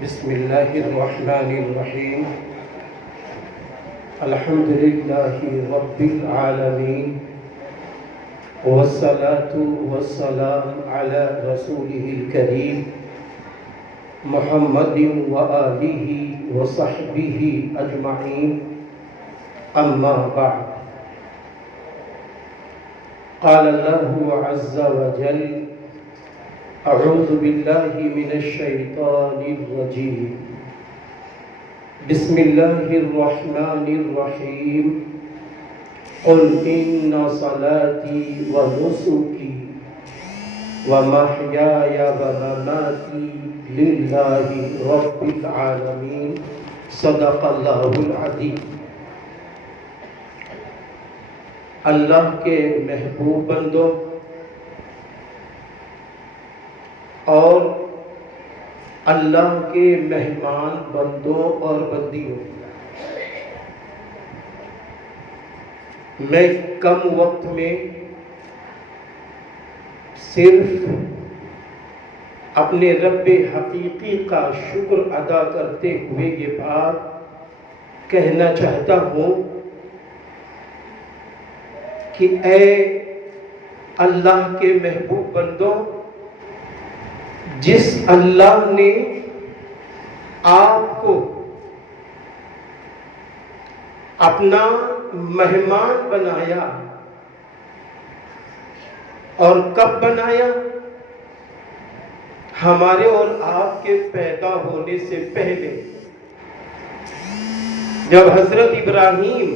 بسم اللہ الرحمن الرحیم الحمد للہ رب العالمین والصلاة والسلام علی رسولہ الکریم محمد وآلہ وصحبہ اجمعین اما بعد قال اللہ عز وجل اعوذ باللہ من الشیطان الرجیم بسم اللہ الرحمن الرحیم قل ان صلاتی ونسکی ومحیای ومماتی للہ رب العالمین صدق اللہ العظیم۔ اللہ کے محبوب بندوں اور اللہ کے مہمان بندوں اور بندیوں، میں کم وقت میں صرف اپنے رب حقیقی کا شکر ادا کرتے ہوئے یہ بات کہنا چاہتا ہوں کہ اے اللہ کے محبوب بندوں، جس اللہ نے آپ کو اپنا مہمان بنایا اور کب بنایا؟ ہمارے اور آپ کے پیدا ہونے سے پہلے، جب حضرت ابراہیم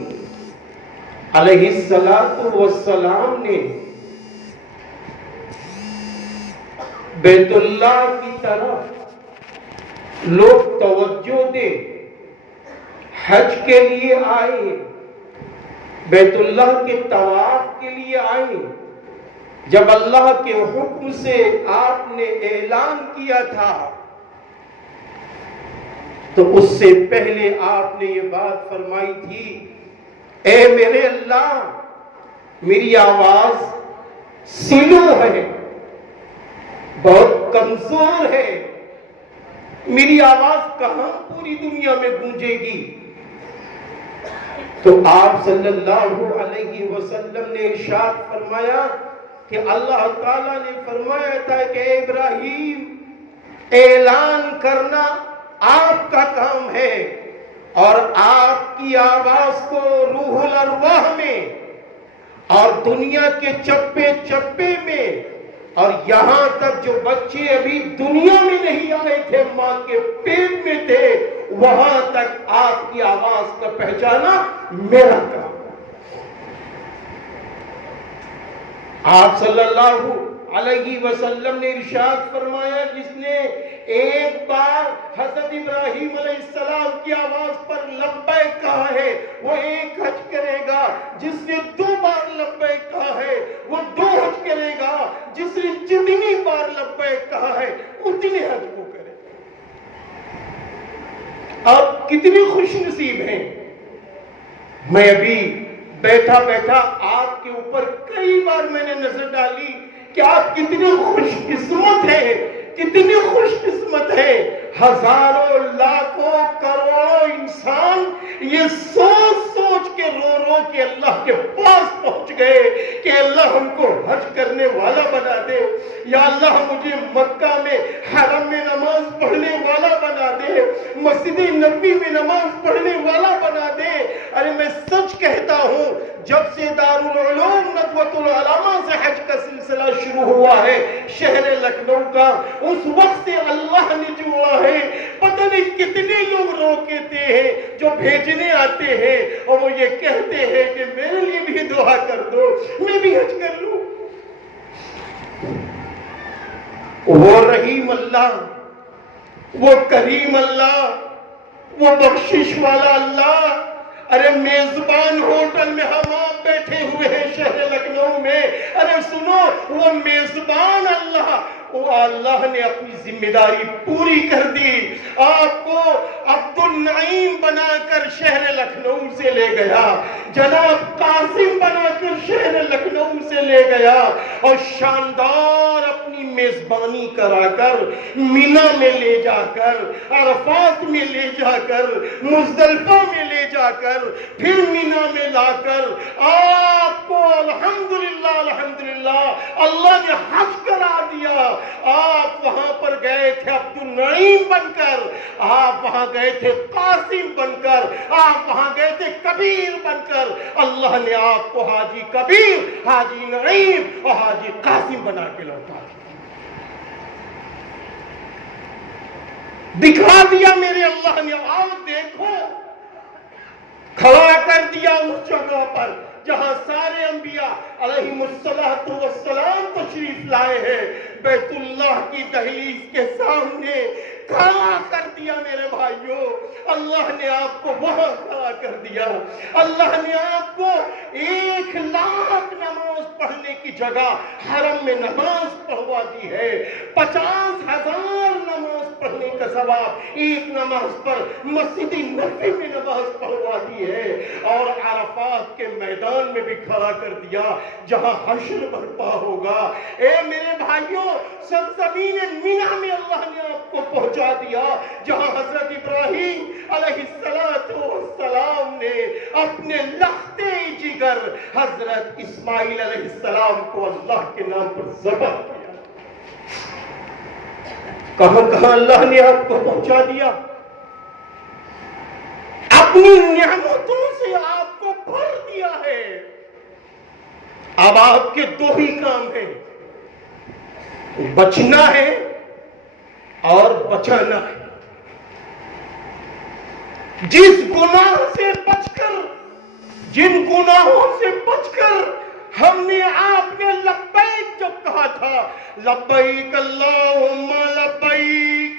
علیہ السلام نے بیت اللہ کی طرف لوگ توجہ دے، حج کے لیے آئے، بیت اللہ کے طواف کے لیے آئے، جب اللہ کے حکم سے آپ نے اعلان کیا تھا تو اس سے پہلے آپ نے یہ بات فرمائی تھی، اے میرے اللہ، میری آواز سلو ہے، بہت کمزور ہے، میری آواز کہاں پوری دنیا میں گونجے گی؟ تو آپ صلی اللہ علیہ وسلم نے ارشاد فرمایا کہ اللہ تعالیٰ نے فرمایا تھا کہ اے ابراہیم، اعلان کرنا آپ کا کام ہے، اور آپ کی آواز کو روح الارواح میں اور دنیا کے چپے چپے میں، اور یہاں تک جو بچے ابھی دنیا میں نہیں آئے تھے، ماں کے پیٹ میں تھے، وہاں تک آپ کی آواز کا پہچانا میرا کام ہے۔ آپ صلی اللہ علیہ وسلم نے ارشاد فرمایا، جس نے ایک بار حضرت ابراہیم علیہ السلام کی آواز پر لبیک کہا ہے وہ ایک حج کرے گا، جس نے 2 بار لبیک کہا ہے وہ 2 حج کرے گا، جس نے جتنی بار لبیک کہا ہے اتنے حج وہ کرے۔ آپ کتنی خوش نصیب ہیں۔ میں ابھی بیٹھا بیٹھا آپ کے اوپر کئی بار میں نے نظر ڈالی کہ آپ کتنے خوش قسمت ہیں، کتنی خوش قسمت ہے۔ ہزاروں لاکھوں کروڑوں انسان یہ سوچ سوچ کے رو رو کے اللہ کے پاس پہنچ گئے کہ اللہ ہم کو حج کرنے والا بنا دے، یا اللہ مجھے مکہ میں حرم میں نماز پڑھنے والا بنا دے، مسجد نبوی میں نماز پڑھنے والا بنا دے۔ ارے میں سچ کہتا ہوں، جب سے دارالعلوم ندوۃ العلماء سے حج کا سلسلہ شروع ہوا ہے شہر لکھنؤ کا، اس وقت سے اللہ نے جوڑا ہے۔ پتہ نہیں کتنے لوگ روکتے ہیں جو بھیجنے آتے ہیں اور وہ یہ کہتے ہیں کہ میرے لیے بھی دعا کر دو، میں بھی حج کر لوں۔ وہ رحیم اللہ، وہ کریم اللہ، وہ بخشش والا اللہ۔ ارے میزبان ہوٹل میں ہم آپ بیٹھے ہوئے ہیں شہر لکھنؤ میں، ارے سنو، وہ میزبان اللہ، وہ اللہ نے اپنی ذمہ داری پوری کر دی، آپ کو عبد النعیم بنا کر شہر لکھنؤ سے لے گیا، جناب قاسم بنا کر شہر لکھنؤ سے لے گیا اور شاندار اپنی میزبانی کرا کر مینا میں لے جا کر، عرفات میں لے جا کر، مزدلفہ میں لے جا کر، پھر مینا میں لا کر آپ کو الحمدللہ الحمدللہ اللہ نے حج کرا دیا۔ آپ وہاں پر گئے تھے عبد النعیم بن کر، آپ وہاں گئے تھے قاسم بن کر، آپ وہاں گئے تھے کبیر بن کر، اللہ نے آپ کو حاجی کبیر، حاجی نعیم اور حاجی قاسم بنا کے لوٹا دیا، دکھا دیا میرے اللہ نے۔ آؤ دیکھو، کھڑا کر دیا اس جگہ پر جہاں سارے انبیاء علیہم السلام تشریف لائے ہیں، بیت اللہ کی دہلیز کے سامنے کھڑا کر دیا میرے بھائیوں۔ اللہ نے آپ کو وہاں کھڑا کر دیا، اللہ نے آپ کو 1,00,000 نماز پڑھنے کی جگہ حرم میں نماز پڑھوا دی ہے، 50,000 نماز پڑھنے کا ثواب ایک نماز پر مسجد نبوی میں نماز پڑھوا دی ہے، اور عرفات کے میدان میں بھی کھڑا کر دیا جہاں حشر برپا ہوگا۔ اے میرے بھائیوں، سرزمین مینا میں اللہ نے آپ کو پہنچا دیا جہاں حضرت ابراہیم علیہ السلام نے اپنے لختے جگر حضرت اسماعیل علیہ السلام کو اللہ کے نام پر ذبح کیا۔ کہاں کہاں اللہ نے آپ کو پہنچا دیا، اپنی نعمتوں سے آپ کو بھر دیا ہے۔ اب آپ کے 2 ہی کام ہیں، بچنا ہے اور بچانا ہے۔ جس گناہ سے بچ کر، جن گناہوں سے بچ کر ہم نے آپ نے لبیک جب کہا تھا، لبیک اللہم لبیک،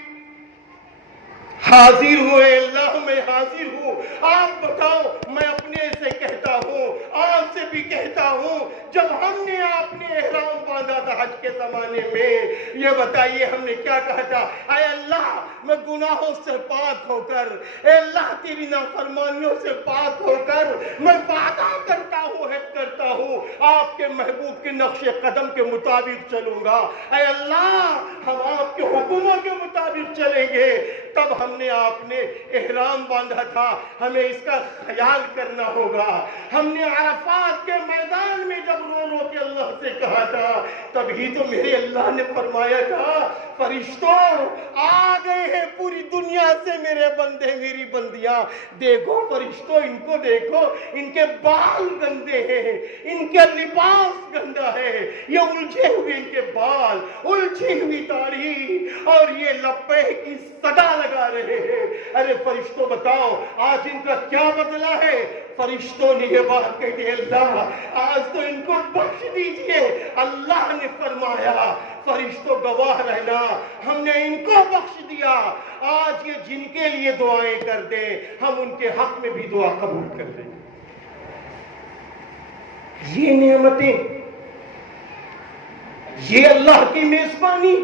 حاضر ہوئے اللہ میں حاضر ہوں۔ آپ بتاؤ، میں اپنے سے کہتا ہوں، آپ سے بھی کہتا ہوں، جب ہم نے آپ نے احرام باندھا تھا حج کے زمانے میں، یہ بتائیے ہم نے کیا کہا تھا؟ اے اللہ، میں گناہوں سے پاک ہو کر، اے اللہ تیری نافرمانیوں سے پاک ہو کر میں وعدہ کرتا ہوں، عہد کرتا ہوں، آپ کے محبوب کے نقش قدم کے مطابق چلوں گا۔ اے اللہ، ہم آپ کے حکموں کے مطابق چلیں گے۔ تب ہم نے آپ نے احرام باندھا تھا، ہمیں اس کا خیال کرنا ہوگا۔ ہم نے عرفات کے میدان میں جب رو رو کے اللہ سے کہا تھا، تبھی تو میرے اللہ نے فرمایا تھا، فرشتوں آ گئے ہیں پوری دنیا سے میرے بندے میری بندیاں، دیکھو فرشتوں، ان کو دیکھو، ان کے بال گندے ہیں، ان کے لباس گندا ہے، یہ الجھے ہوئے ان کے بال، الجھی ہوئی داڑھی، اور یہ لبیک کی صدا لگا رہے ہیں۔ ارے فرشتوں بتاؤ آج ان کا کیا بدلہ ہے؟ فرشتوں نے یہ بات کہی، اللہ آج تو ان کو بخش دیجئے۔ اللہ نے فرمایا، فرشتوں گواہ رہنا، ہم نے ان کو بخش دیا۔ آج یہ جن کے لیے دعائیں کر دیں، ہم ان کے حق میں بھی دعا قبول کر لیں گے۔ یہ نعمتیں، یہ اللہ کی میزبانی۔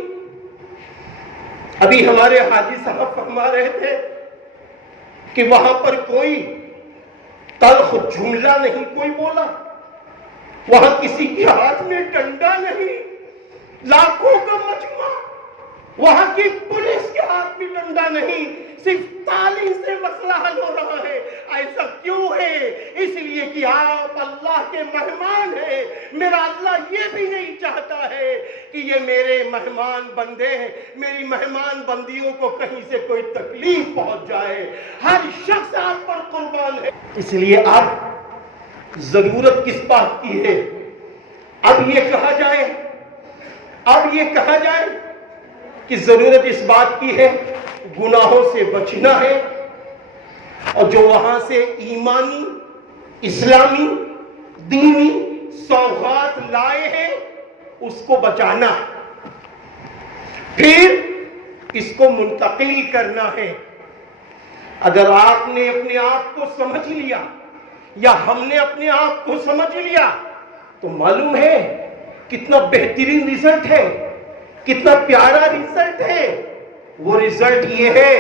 ابھی ہمارے حاجی صاحب فرما رہے تھے کہ وہاں پر کوئی تلخ جملہ نہیں کوئی بولا، وہاں کسی کے ہاتھ میں ڈنڈا نہیں، لاکھوں کا مجمع، وہاں کی پولیس کے ہاتھ میں ڈنڈا نہیں، صرف تالی سے مسئلہ حل ہو رہا ہے۔ ایسا کیوں ہے؟ اس لیے کہ آپ اللہ کے مہمان ہیں۔ میرا اللہ یہ بھی نہیں چاہتا ہے کہ یہ میرے مہمان بندے ہیں، میری مہمان بندیوں کو کہیں سے کوئی تکلیف پہنچ جائے۔ ہر شخص آپ پر قربان ہے، اس لیے اب ضرورت کس بات کی ہے؟ اب یہ کہا جائے کہ ضرورت اس بات کی ہے، گناہوں سے بچنا ہے، اور جو وہاں سے ایمانی، اسلامی، دینی سوغات لائے ہیں اس کو بچانا ہے، پھر اس کو منتقل کرنا ہے۔ اگر آپ نے اپنے آپ کو سمجھ لیا یا ہم نے اپنے آپ کو سمجھ لیا تو معلوم ہے کتنا بہترین رزلٹ ہے، کتنا پیارا رزلٹ ہے۔ وہ رزلٹ یہ ہے،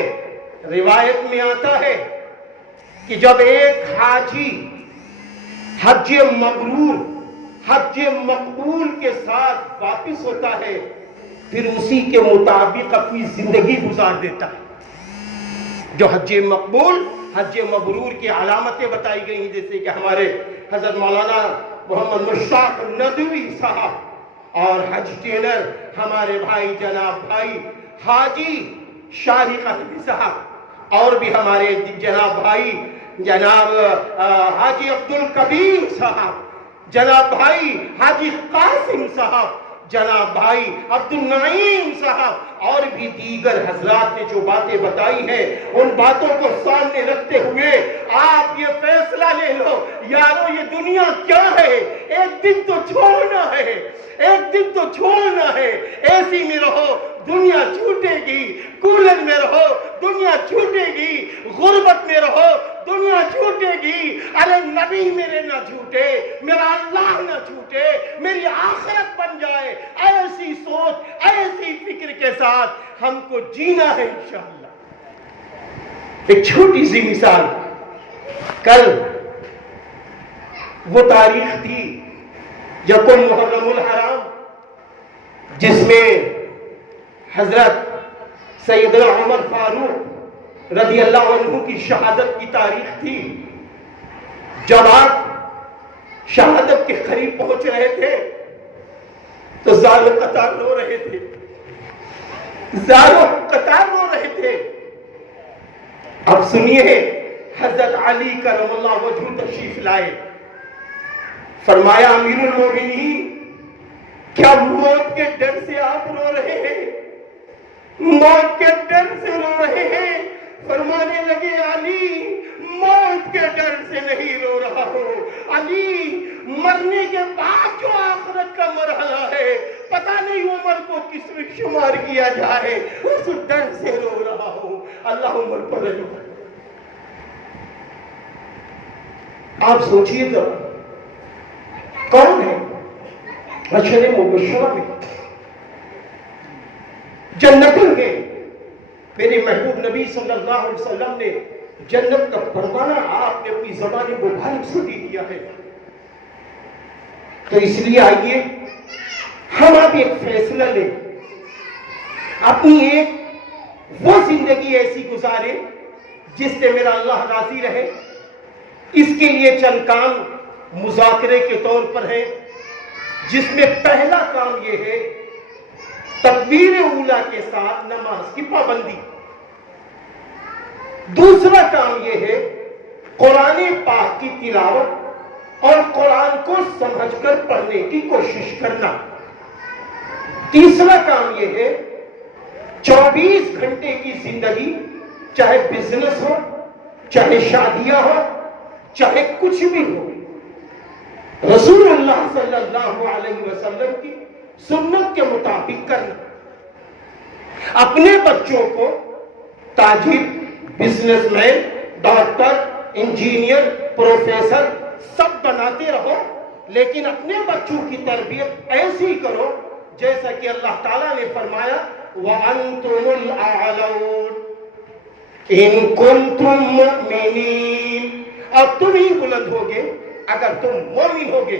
روایت میں آتا ہے کہ جب ایک حاجی حج مبرور حج مقبول کے ساتھ واپس ہوتا ہے پھر اسی کے مطابق اپنی زندگی گزار دیتا ہے. جو حج مقبول حج مبرور کی علامتیں بتائی گئی ہیں، جیسے کہ ہمارے حضرت مولانا محمد مشتاق ندوی صاحب اور حج ٹرینر ہمارے بھائی جناب بھائی حاجی شارق ندوی صاحب، اور بھی ہمارے جناب بھائی جناب حاجی عبد الکبیر صاحب، جناب بھائی حاجی قاسم صاحب، جناب بھائی عبد النعیم صاحب اور بھی دیگر حضرات نے جو باتیں بتائی ہیں، ان باتوں کو سامنے رکھتے ہوئے آپ یہ فیصلہ لے لو یارو یہ دنیا کیا ہے، ایک دن تو چھوڑنا ہے، ایک دن تو چھوڑنا ہے. اے سی میں رہو دنیا چھوٹے گی، کولر میں رہو دنیا چھوٹے گی، غربت میں رہو دنیا چھوٹے گی. ارے نبی میرے نہ چھوٹے، میرا اللہ نہ چھوٹے، میری آخرت بن جائے، ایسی سوچ ایسی فکر کے ساتھ ہم کو جینا ہے انشاءاللہ. ایک چھوٹی سی مثال، کل وہ تاریخ تھی یکم محرم الحرام جس میں حضرت سیدنا عمر فاروق رضی اللہ عنہ کی شہادت کی تاریخ تھی. جب آپ شہادت کے قریب پہنچ رہے تھے تو زارو قطار رو رہے تھے، زارو قطار رو رہے تھے. اب سنیے حضرت علی کرم اللہ وجہ تشریف لائے. فرمایا امیر المومنین کیا موت کے ڈر سے آپ رو رہے ہیں؟ موت کے ڈر سے رو رہے ہیں؟ فرمانے لگے علی موت کے ڈر سے نہیں رو رہا ہوں، علی مرنے کے بعد جو آخرت کا مرحلہ ہے پتہ نہیں عمر کو کس میں شمار کیا جائے اس ڈر سے رو رہا ہوں. اللہ عمر پر رحم کرے. آپ سوچئے تو کون ہے عشر مبشرہ میں جنتوں کے میرے محبوب نبی صلی اللہ علیہ وسلم نے جنت کا پروانہ آپ نے اپنی زبان مبارک سے دے دیا ہے. تو اس لیے آئیے ہم آپ ایک فیصلہ لیں، اپنی ایک وہ زندگی ایسی گزارے جس سے میرا اللہ راضی رہے. اس کے لیے چند کام مذاکرے کے طور پر ہے، جس میں پہلا کام یہ ہے تکبیر اولیٰ کے ساتھ نماز کی پابندی. دوسرا کام یہ ہے قرآن پاک کی تلاوت اور قرآن کو سمجھ کر پڑھنے کی کوشش کرنا. تیسرا کام یہ ہے 24 گھنٹے کی زندگی، چاہے بزنس ہو، چاہے شادیاں ہو، چاہے کچھ بھی ہو، رسول اللہ صلی اللہ علیہ وسلم کی سنت کے مطابق کرنا. اپنے بچوں کو تاجر، businessman, doctor, engineer, professor سب بناتے رہو، لیکن اپنے بچوں کی تربیت ایسی کرو جیسا کہ اللہ تعالیٰ نے فرمایا وَأَنْتُمُ الْأَعْلَوْنَ إِن كُنْتُم مُؤْمِنِينَ. اب تم ہی بلند ہوگے اگر تم مومن ہوگے.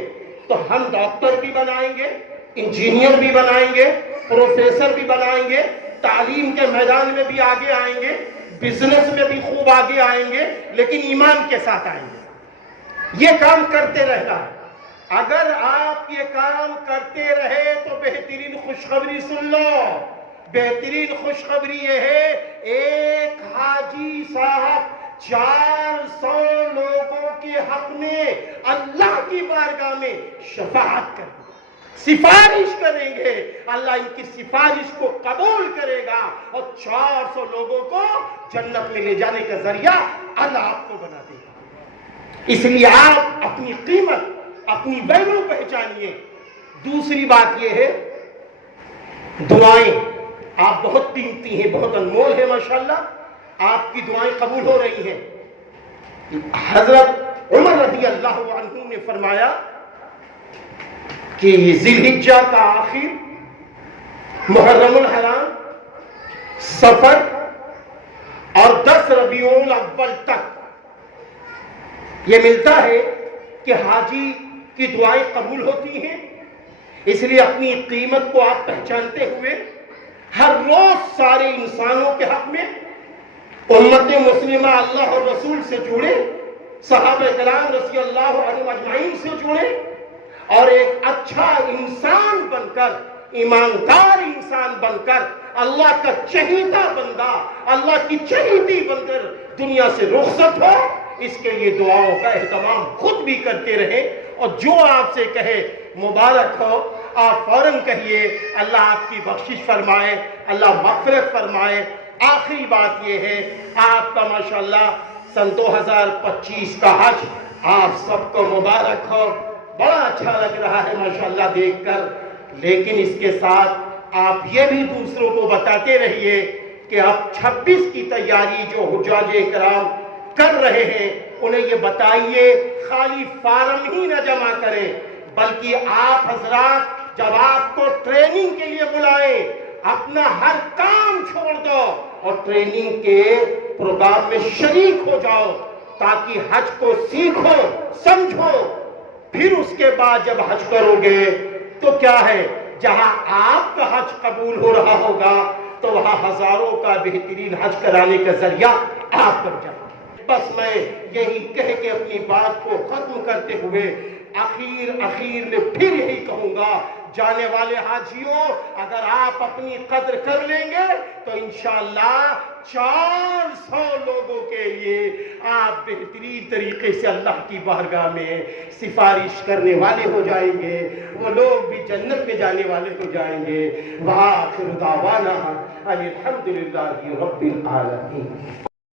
تو ہم ڈاکٹر بھی بنائیں گے، انجینئر بھی بنائیں گے، پروفیسر بھی بنائیں گے، تعلیم کے میدان میں بھی آگے آئیں گے، بزنس میں بھی خوب آگے آئیں گے، لیکن ایمان کے ساتھ آئیں گے. یہ کام کرتے رہنا ہے. اگر آپ یہ کام کرتے رہے تو بہترین خوشخبری سن لو. بہترین خوشخبری یہ ہے ایک حاجی صاحب 400 لوگوں کے حق میں اللہ کی بارگاہ میں شفاعت کریں گے، سفارش کریں گے. اللہ ان کی سفارش کو قبول کرے گا اور 400 لوگوں کو جنت میں لے جانے کا ذریعہ اللہ آپ کو بنا دے گا. اس لیے آپ اپنی قیمت، اپنی ویلیو پہچانیے. دوسری بات یہ ہے دعائیں. آپ بہت قیمتی ہیں، بہت انمول ہیں ماشاءاللہ. آپ کی دعائیں قبول ہو رہی ہیں. حضرت عمر رضی اللہ عنہ نے فرمایا کہ ذی الحجہ کا آخر، محرم الحرام، سفر اور 10 ربیع الاول تک یہ ملتا ہے کہ حاجی کی دعائیں قبول ہوتی ہیں، اس لیے اپنی قیمت کو آپ پہچانتے ہوئے ہر روز سارے انسانوں کے حق میں امت مسلمہ اللہ اور رسول سے جڑے، صحابہ کرام رضی اللہ عنہم اجمعین سے جڑے، اور ایک اچھا انسان بن کر، ایماندار انسان بن کر، اللہ کا چہیتا بندہ، اللہ کی چہیتی بن کر دنیا سے رخصت ہو، اس کے لیے دعاؤں کا اہتمام خود بھی کرتے رہیں، اور جو آپ سے کہے مبارک ہو آپ فوراً کہیے اللہ آپ کی بخشش فرمائے، اللہ مغفرت فرمائے۔ آخری بات یہ ہے، آپ کا ماشاءاللہ سن 2025 کا حج آپ سب کو مبارک ہو، بڑا اچھا لگ رہا ہے ماشاءاللہ دیکھ کر، لیکن اس کے ساتھ آپ یہ بھی دوسروں کو بتاتے رہیے کہ اب 26 کی تیاری جو حجاج کرام کر رہے ہیں انہیں یہ بتائیے خالی فارم ہی نہ جمع کریں، بلکہ آپ حضرات جب آپ کو ٹریننگ کے لیے بلائیں اپنا ہر کام چھوڑ دو اور ٹریننگ کے پروگرام میں شریک ہو جاؤ، تاکہ حج کو سیکھو سمجھو، پھر اس کے بعد جب حج کرو گے تو کیا ہے، جہاں آپ کا حج قبول ہو رہا ہوگا تو وہاں ہزاروں کا بہترین حج کرانے کا ذریعہ آپ بن جائیں۔ بس میں یہی کہہ کے اپنی بات کو ختم کرتے ہوئے آخر میں پھر یہی کہوں گا، جانے والے حاجیوں اگر آپ اپنی قدر کر لیں گے تو انشاءاللہ 400 لوگوں کے لیے آپ بہترین طریقے سے اللہ کی بارگاہ میں سفارش کرنے والے ہو جائیں گے، وہ لوگ بھی جنت میں جانے والے ہو جائیں گے۔ وآخر دعوانا ان الحمدللہ رب العالمین۔